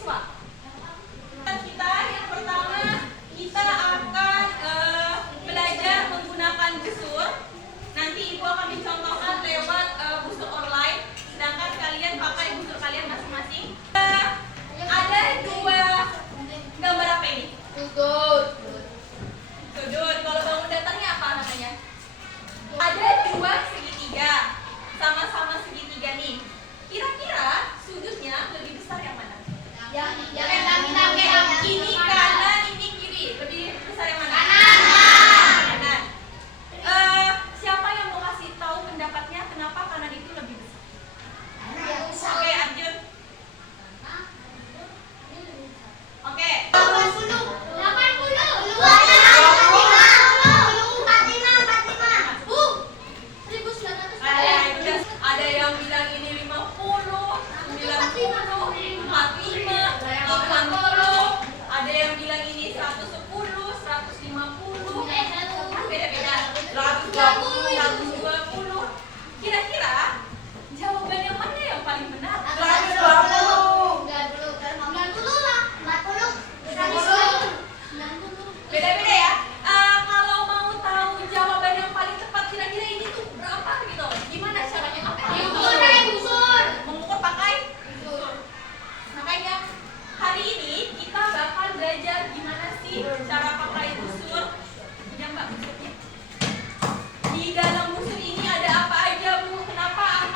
siswa. Kita yang pertama kita akan belajar menggunakan busur. Nanti ibu akan mencontohkan lewat busur online. Sedangkan kalian pakai busur kalian masing-masing. Ada dua gambar apa ini? Sudut. Kalau bangun datangnya apa namanya? Ada dua segitiga, sama-sama segitiga nih. Kira-kira sudutnya lebih besar yang mana? Ini kanan, ini kiri. Lebih besar yang mana? Kanan. Siapa yang mau kasih tahu pendapatnya kenapa kanan itu lebih besar? Oke, Arjun. Oke. 45. Ada yang bilang ini 50, 90, 45, 60. Ada yang bilang ini 110, 150. Beda-beda. 120, 120. Kira-kira jawaban yang mana yang paling benar? 120. Beda-beda ya. Kalau mau tahu jawaban yang paling tepat kira-kira ini tuh berapa gitu? Gimana caranya? Apa yang mengukur pakai busur. Makanya hari ini kita bakal belajar gimana sih cara pakai busur. Punya Mbak busurnya? Di dalam busur ini ada apa aja Bu? Kenapa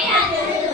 Ayan.